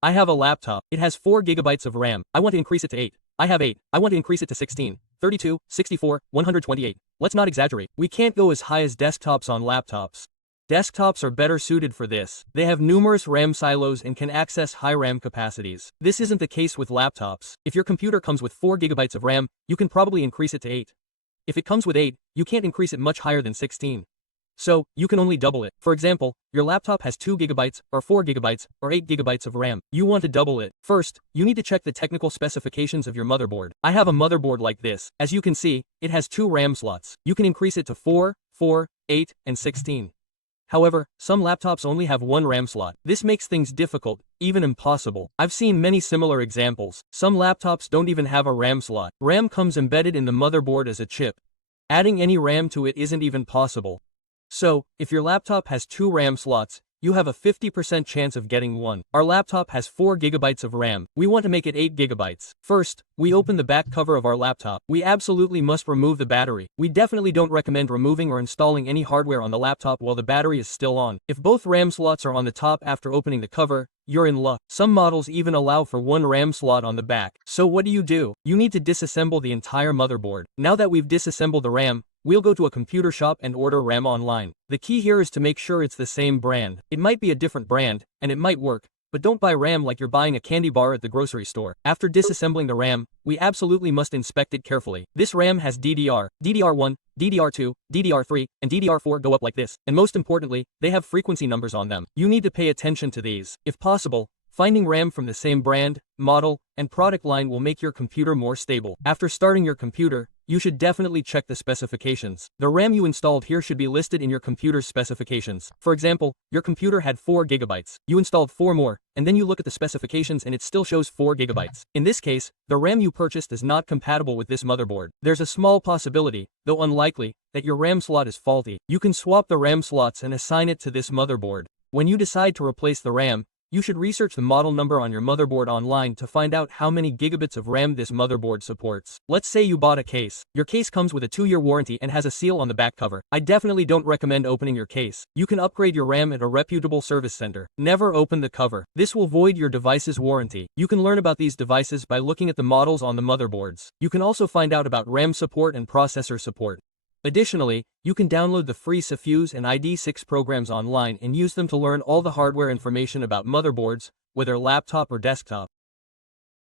I have a laptop. It has 4 gigabytes of RAM. I want to increase it to 8. I have 8. I want to increase it to 16, 32, 64, 128. Let's not exaggerate. We can't go as high as desktops on laptops. Desktops are better suited for this. They have numerous RAM silos and can access high RAM capacities. This isn't the case with laptops. If your computer comes with 4 gigabytes of RAM, you can probably increase it to 8. If it comes with 8, you can't increase it much higher than 16. So, you can only double it. For example, your laptop has 2 gigabytes, or 4 gigabytes, or 8 gigabytes of RAM. You want to double it. First, you need to check the technical specifications of your motherboard. I have a motherboard like this. As you can see, it has 2 RAM slots. You can increase it to 4, 4, 8, and 16. However, some laptops only have 1 RAM slot. This makes things difficult, even impossible. I've seen many similar examples. Some laptops don't even have a RAM slot. RAM comes embedded in the motherboard as a chip. Adding any RAM to it isn't even possible. So, if your laptop has 2 RAM slots, you have a 50% chance of getting one. Our laptop has 4 gigabytes of RAM. We want to make it 8 gigabytes. First, we open the back cover of our laptop. We absolutely must remove the battery. We definitely don't recommend removing or installing any hardware on the laptop while the battery is still on. If both RAM slots are on the top after opening the cover, you're in luck. Some models even allow for 1 RAM slot on the back. So what do? You need to disassemble the entire motherboard. Now that we've disassembled the RAM, we'll go to a computer shop and order RAM online. The key here is to make sure it's the same brand. It might be a different brand, and it might work, but don't buy RAM like you're buying a candy bar at the grocery store. After disassembling the RAM, we absolutely must inspect it carefully. This RAM has DDR, DDR1, DDR2, DDR3, and DDR4 go up like this, and most importantly, they have frequency numbers on them. You need to pay attention to these. If possible, finding RAM from the same brand, model, and product line will make your computer more stable. After starting your computer, you should definitely check the specifications. The RAM you installed here should be listed in your computer's specifications. For example, your computer had 4 gigabytes. You installed 4 more, and then you look at the specifications and it still shows 4 gigabytes. In this case, the RAM you purchased is not compatible with this motherboard. There's a small possibility, though unlikely, that your RAM slot is faulty. You can swap the RAM slots and assign it to this motherboard. When you decide to replace the RAM, you should research the model number on your motherboard online to find out how many gigabits of RAM this motherboard supports. Let's say you bought a case. Your case comes with a 2-year warranty and has a seal on the back cover. I definitely don't recommend opening your case. You can upgrade your RAM at a reputable service center. Never open the cover. This will void your device's warranty. You can learn about these devices by looking at the models on the motherboards. You can also find out about RAM support and processor support. Additionally, you can download the free CFUs and ID6 programs online and use them to learn all the hardware information about motherboards, whether laptop or desktop.